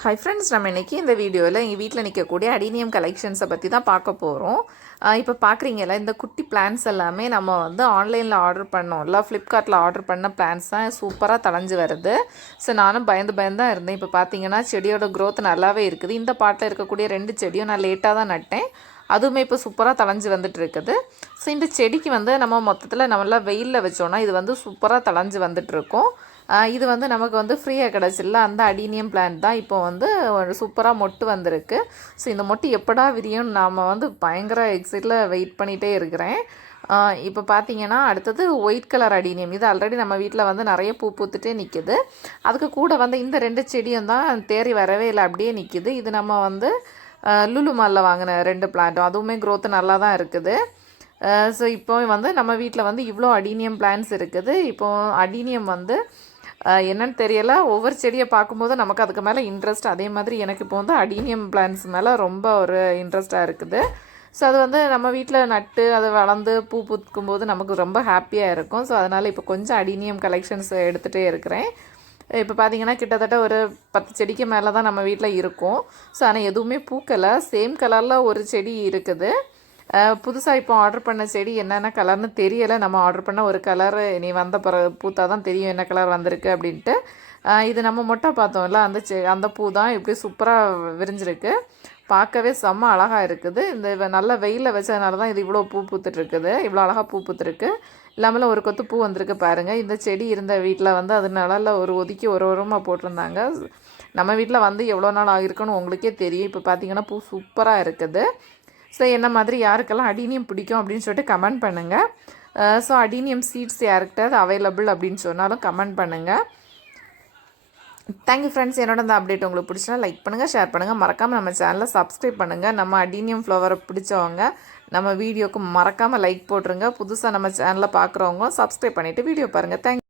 Hi friends நம்ம இன்றைக்கி இந்த வீடியோவில் எங்கள் வீட்டில் நிற்கக்கூடிய அடினியம் கலெக்ஷன்ஸை பற்றி தான் பார்க்க போகிறோம் இப்போ பார்க்குறீங்கல்ல இந்த குட்டி பிளான்ஸ் எல்லாமே நம்ம வந்து ஆன்லைனில் ஆர்டர் பண்ணோம்ல. ஃப்ளிப்கார்ட்டில் ஆர்டர் பண்ண பிளான்ஸ் தான் சூப்பராக தளைஞ்சு வருது. ஸோ நானும் பயந்து பயந்து தான் இருந்தேன். இப்போ பார்த்தீங்கன்னா செடியோட க்ரோத் நல்லாவே இருக்குது. இந்த பாட்டில் இருக்கக்கூடிய ரெண்டு செடியும் நான் லேட்டாக தான் நட்டேன். அதுவுமே இப்போ சூப்பராக தளைஞ்சு வந்துட்டு இருக்குது. ஸோ இந்த செடிக்கு வந்து நம்ம மொத்தத்தில் நம்மள வெயிலில் வச்சோன்னா இது வந்து சூப்பராக தளைஞ்சு வந்துட்டு இருக்கோம். இது வந்து நமக்கு வந்து ஃப்ரீயாக கிடச்சில்ல. அந்த அடீனியம் பிளான்ட் தான் இப்போ வந்து ஒரு சூப்பராக மொட்டு வந்திருக்கு. ஸோ இந்த மொட்டு எப்படா விரியும்னு நாம் வந்து பயங்கர எக்ஸைட்டில் வெயிட் பண்ணிகிட்டே இருக்கிறேன். இப்போ பார்த்தீங்கன்னா அடுத்தது ஒயிட் கலர் அடீனியம். இது ஆல்ரெடி நம்ம வீட்டில் வந்து நிறைய பூ பூத்துட்டே நிற்கிது அதுக்கு கூட வந்து இந்த ரெண்டு செடியும் தான் தேறி வரவே இல்லை அப்படியே நிற்கிது இது நம்ம வந்து லுலு மாலில் வாங்கின ரெண்டு பிளான்ட்டும் அதுவுமே க்ரோத்து நல்லா தான் இருக்குது. ஸோ இப்போ வந்து நம்ம வீட்டில் வந்து இவ்வளோ அடீனியம் பிளான்ஸ் இருக்குது. இப்போ அடீனியம் வந்து என்னன்னு தெரியல. ஒவ்வொரு செடியை பார்க்கும்போது நமக்கு அதுக்கு மேலே இன்ட்ரெஸ்ட் அதே மாதிரி எனக்கு இப்போ வந்து அடீனியம் பிளான்ஸ் மேலே ரொம்ப ஒரு இன்ட்ரெஸ்ட்டாக இருக்குது. ஸோ அது வந்து நம்ம வீட்டில் நட்டு அது வளர்ந்து பூ பூக்கும் போது நமக்கு ரொம்ப ஹாப்பியாக இருக்கும். ஸோ அதனால் இப்போ கொஞ்சம் அடீனியம் கலெக்ஷன்ஸ் எடுத்துகிட்டே இருக்கிறேன். இப்போ பார்த்தீங்கன்னா கிட்டத்தட்ட ஒரு பத்து செடிக்கு மேலே தான் நம்ம வீட்டில் இருக்கும். ஸோ ஆனால் எதுவுமே பூக்கலை. சேம் கலரில் ஒரு செடி இருக்குது. புதுசாக இப்போ ஆர்டர் பண்ண செடி என்னென்ன கலர்னு தெரியலை. நம்ம ஆர்டர் பண்ண ஒரு கலர் நீ வந்த பிறகு பூத்தா தான் தெரியும் என்ன கலர் வந்திருக்கு அப்படின்ட்டு. இது நம்ம மொட்டை பார்த்தோம்ல அந்த செ அந்த பூ தான் இப்படி சூப்பராக விரிஞ்சிருக்கு. பார்க்கவே செம்ம அழகாக இருக்குது. இந்த நல்ல வெயிலில் வச்சதுனால தான் இது இவ்வளோ பூ பூத்துட்ருக்குது இவ்வளோ அழகாக பூ பூத்துருக்கு. இல்லாமல் ஒரு கொத்து பூ வந்திருக்கு பாருங்கள் இந்த செடி இருந்த வீட்டில் வந்து அது நிழல்ல ஒரு ஒதுக்கி ஒரு உரமாக போட்டிருந்தாங்க. நம்ம வீட்டில் வந்து எவ்வளோ நாள் ஆகிருக்குன்னு உங்களுக்கே தெரியும். இப்போ பார்த்தீங்கன்னா பூ சூப்பராக இருக்குது. ஸோ என்ன மாதிரி யாருக்கெல்லாம் அடீனியம் பிடிக்கும் அப்படின்னு சொல்லிட்டு கமெண்ட் பண்ணுங்கள் ஸோ uh, அடீனியம் சீட்ஸ் யாருக்கிட்ட அவைலபிள் அப்படின்னு சொன்னாலும் கமெண்ட் பண்ணுங்கள் தேங்க்யூ ஃப்ரெண்ட்ஸ் என்னோட இந்த அப்டேட் உங்களுக்கு பிடிச்சினா லைக் பண்ணுங்கள் ஷேர் பண்ணுங்கள் மறக்காமல் நம்ம சேனலை சப்ஸ்கிரைப் பண்ணுங்கள் நம்ம அடீனியம் ஃப்ளவரை பிடிச்சவங்க நம்ம வீடியோக்கு மறக்காமல் லைக் போட்டுருங்க. புதுசாக நம்ம சேனலை பார்க்குறவங்க சப்ஸ்கிரைப் பண்ணிவிட்டு வீடியோ பாருங்கள் தேங்க்